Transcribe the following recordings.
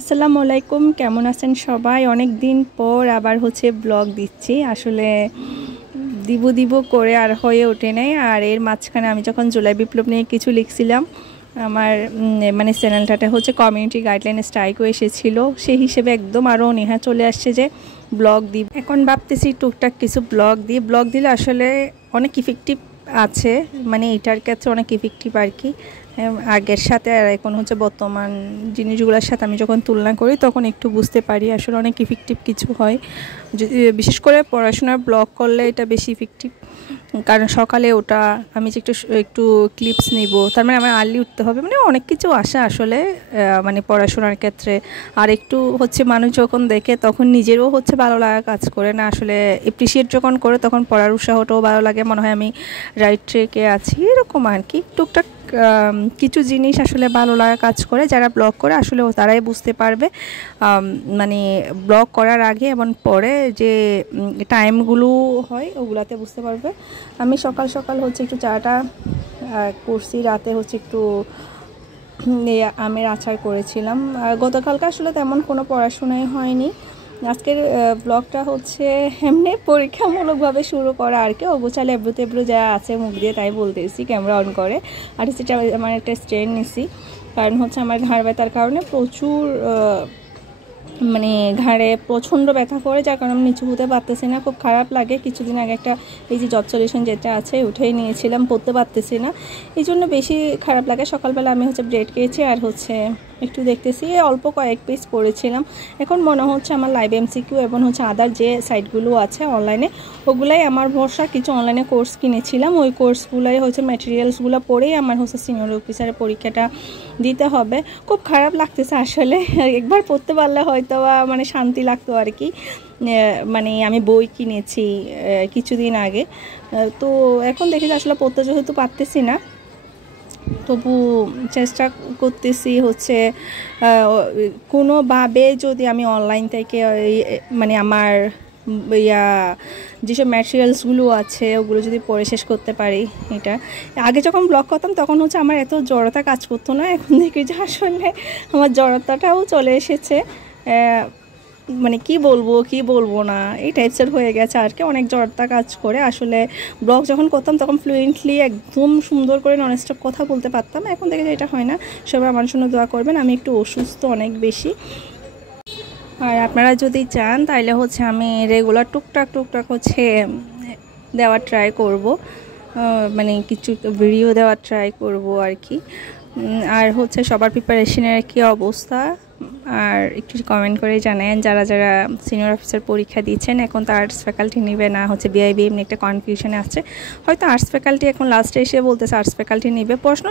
আসসালামু আলাইকুম, কেমন আছেন সবাই? অনেক দিন পর আবার ব্লগ দিচ্ছি। আসলে দিব করে আর হয়ে ওঠে নাই। আর এর মাঝখানে আমি যখন জুলাই বিপ্লব নিয়ে কিছু লিখছিলাম, আমার মানে চ্যানেলটাতে কমিউনিটি গাইডলাইন স্ট্রাইকও এসেছিলো। সেই হিসেবে একদম আরও নেহা চলে আসছে যে ব্লগ দিব। এখন ভাবতেছি টুকটাক কিছু ব্লগ দিলে আসলে অনেক ইফেক্টিভ আছে, মানে এটার ক্ষেত্রে অনেক ইফেক্টিভ আর কি। আগের সাথে আর এখন বর্তমান জিনিসগুলোর সাথে আমি যখন তুলনা করি তখন একটু বুঝতে পারি আসলে অনেক ইফেক্টিভ কিছু হয়। বিশেষ করে পড়াশোনার ব্লগ করলে এটা বেশি ইফেক্টিভ, কারণ সকালে ওটা আমি যে একটু ক্লিপস নিব, তার মানে আমার আর্লি উঠতে হবে, মানে অনেক কিছু আসে আসলে মানে পড়াশোনার ক্ষেত্রে। আর একটু মানুষ যখন দেখে তখন নিজেরও ভালো লাগা কাজ করে, না আসলে এপ্রিসিয়েট যখন করে তখন পড়ার উৎসাহটাও ভালো লাগে, মনে হয় আমি রাইট ট্রেকে আছি, এরকম আর কি। টুকটাক কিছু জিনিস আসলে ভালো লাগা কাজ করে। যারা ব্লগ করে আসলে তারাই বুঝতে পারবে, মানে ব্লগ করার আগে এবং পরে যে টাইমগুলো হয় ওগুলাতে বুঝতে পারবে। আমি সকাল সকাল একটু চাটা করছি, রাতে একটু আমের আচার করেছিলাম। গতকালকে আসলে তেমন কোনো পড়াশোনাই হয়নি। আজকের ব্লগটা এমনি পরীক্ষামূলকভাবে শুরু করা আর কি। অগোছালে এবড়ো যা আছে মুখ দিয়ে তাই বলতেছি ক্যামেরা অন করে। আর সেটা আমার একটা স্ট্রেন নিছি, কারণ আমার ঘাড় ব্যথার কারণে প্রচুর মানে ঘাড়ে প্রচণ্ড ব্যথা করে, যার কারণে আমি নিচু হতে পারতেছি না, খুব খারাপ লাগে। কিছুদিন আগে একটা এই যে জব সলিউশন যেটা আছে উঠেই নিয়েছিলাম, পড়তে পারতেছি না, এই জন্য বেশি খারাপ লাগে। সকালবেলা আমি ব্রেড খেয়েছি আর একটু দেখতেছি, অল্প কয়েক পিস পড়েছিলাম। এখন মনে হচ্ছে আমার লাইভ এমসিকিউ এবং আদার যে সাইটগুলো আছে অনলাইনে ওগুলাই আমার ভরসা। কিছু অনলাইনে কোর্স কিনেছিলাম, ওই কোর্সগুলাই ম্যাটেরিয়ালসগুলো পড়েই আমার সিনিয়র অফিসারের পরীক্ষাটা দিতে হবে। খুব খারাপ লাগতেছে আসলে, একবার পড়তে পারলে হয়তো মানে শান্তি লাগতো আর কি। মানে আমি বই কিনেছি কিছুদিন আগে, তো এখন দেখি আসলে পড়তে যেহেতু পারতেছি না, তবু চেষ্টা করতেছি কোনোভাবে যদি আমি অনলাইন থেকে মানে আমার যেসব ম্যাটেরিয়ালসগুলো আছে ওগুলো যদি পড়ে শেষ করতে পারি। এটা আগে যখন ব্লগ করতাম তখন আমার এত জড়তা কাজ করতো না, এখন দেখি যে আসলে আমার জড়তাটাও চলে এসেছে। মানে কি বলবো না এই টাইপসের হয়ে গেছে আর কি, অনেক জড়তা কাজ করে। আসলে ব্লগ যখন করতাম তখন ফ্লুয়েন্টলি একদম সুন্দর করে ননস্টপ কথা বলতে পারতাম, এখন দেখে এটা হয় না। সবাই আমার জন্য দোয়া করবেন, আমি একটু অসুস্থ অনেক বেশি। আর আপনারা যদি চান তাহলে আমি রেগুলার টুকটাক দেওয়ার ট্রাই করব, মানে কিছু ভিডিও দেওয়ার ট্রাই করব আর কি। আর সবার প্রিপারেশনের কী অবস্থা আর একটু কমেন্ট করে জানান। যারা যারা সিনিয়র অফিসার পরীক্ষা দিচ্ছেন, এখন তো আর্টস ফ্যাকাল্টি নেবে না বিআইবি, এমনি একটা কনফিউশনে আছে। হয়তো আর্টস ফ্যাকাল্টি এখন লাস্টে এসে বলতেছে আর্টস ফ্যাকাল্টি নেবে। প্রশ্ন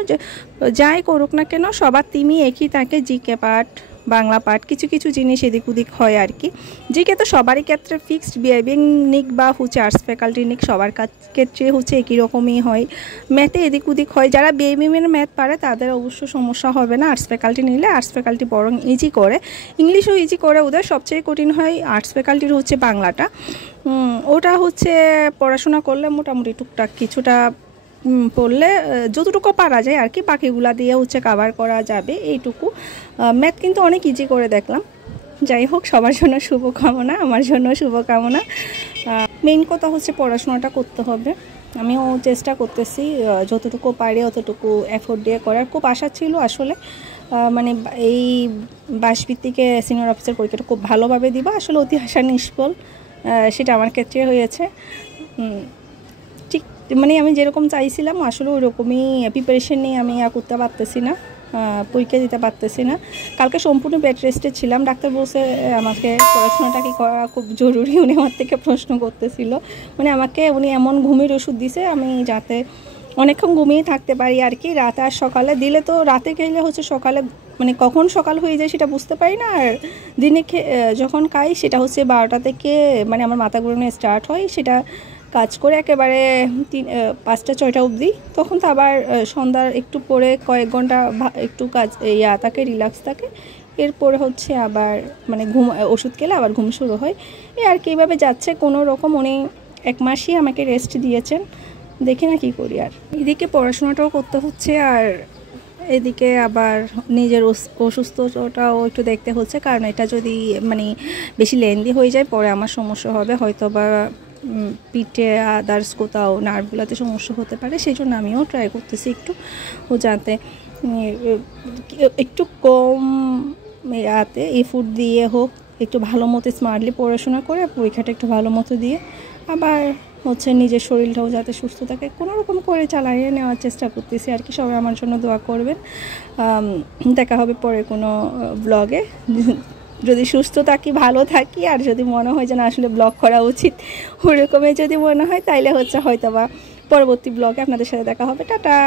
যাই করুক না কেন সবার টিমই একই থাকে, জিকে পার্ট বাংলা পার্ট কিছু কিছু জিনিস এদিক ওদিক হয় আর কি। জিকে তো সবারই ক্ষেত্রে ফিক্সড, বিআইবি নিক বা আর্টস ফ্যাকাল্টি নিক সবার ক্ষেত্রে একই রকমই হয়। ম্যাথে এদিক ওদিক হয়, যারা বিআইবি ম্যাথ পারে তাদের অবশ্য সমস্যা হবে না আর্টস ফ্যাকাল্টি নিলে। আর্টস ফ্যাকাল্টি বরং ইজি করে, ইংলিশও ইজি করে, ওদের সবচেয়ে কঠিন হয় আর্টস ফ্যাকাল্টির বাংলাটা। ওটা পড়াশোনা করলে মোটামুটি টুকটাক কিছুটা পড়লে যতটুকু পারা যায় আর কি, বাকিগুলা দিয়ে কাভার করা যাবে এইটুকু। ম্যাথ কিন্তু অনেক ইজি করে দেখলাম। যাই হোক, সবার জন্য শুভকামনা, আমার জন্য শুভকামনা। মেইন কথা পড়াশোনাটা করতে হবে। আমিও চেষ্টা করতেছি যতটুকু পারি অতটুকু এফোর্ট দিয়ে করার। খুব আশা ছিল আসলে, মানে এই বাসভিত্তিকে সিনিয়র অফিসার পরীক্ষাটা খুব ভালোভাবে দিবা, আসলে অতি আশা নিষ্ফল, সেটা আমার ক্ষেত্রে হয়েছে। ঠিক মানে আমি যেরকম চাইছিলাম আসলে ওই রকমই প্রিপারেশন নিয়ে আমি করতে পারতেছি না, পরীক্ষা দিতে পারতেছি না। কালকে সম্পূর্ণ বেড রেস্টে ছিলাম, ডাক্তার বলছে আমাকে পড়াশোনাটা কি করা খুব জরুরি। উনি আমার থেকে প্রশ্ন করতেছিল, মানে আমাকে উনি এমন ঘুমের ওষুধ দিছে আমি যাতে অনেকক্ষণ ঘুমিয়ে থাকতে পারি আর কি। রাতে আর সকালে দিলে তো রাতে খেলে সকালে মানে কখন সকাল হয়ে যায় সেটা বুঝতে পারি না, আর দিনে যখন খাই সেটা 12টা থেকে মানে আমার মাথা ঘুরানো স্টার্ট হয়, সেটা কাজ করে একেবারে 5টা 6টা অবধি। তখন তো আবার সন্ধ্যার একটু পরে কয়েক ঘন্টা একটু কাজ থাকে, রিল্যাক্স থাকে, এরপরে আবার মানে ঘুম, ওষুধ খেলে আবার ঘুম শুরু হয়। এই আর কি, এইভাবে যাচ্ছে কোনো রকম। উনি 1 মাসই আমাকে রেস্ট দিয়েছেন, দেখি না কি করি। আর এদিকে পড়াশোনাটাও করতে হচ্ছে, আর এদিকে আবার নিজের অসুস্থতাটাও একটু দেখতে হচ্ছে, কারণ এটা যদি মানে বেশি লেন্দি হয়ে যায় পরে আমার সমস্যা হবে, হয়তো বা পিঠে আদার্স কোথাও নার্ভগুলোতে সমস্যা হতে পারে। সেই জন্য আমিও ট্রাই করতেছি একটু যাতে একটু কম ইয়াতে এই ফুড দিয়ে হোক একটু ভালো মতো স্মার্টলি পড়াশোনা করে পরীক্ষাটা একটু ভালো মতো দিয়ে আবার হচ্ছে নিজের শরীরটাও যাতে সুস্থ থাকে কোনো রকম করে চালিয়ে নেওয়ার চেষ্টা করতেছি আর কি। সবাই আমার জন্য দোয়া করবেন। দেখা হবে পরে কোনো ব্লগে। যদি সুস্থ থাকি, ভালো থাকি, আর যদি মনে হয় যে না আসলে ব্লগ করা উচিত ওরকমই যদি মনে হয় তাইলে হচ্ছে হয়তো বা পরবর্তী ব্লগে আপনাদের সাথে দেখা হবে। টাটা।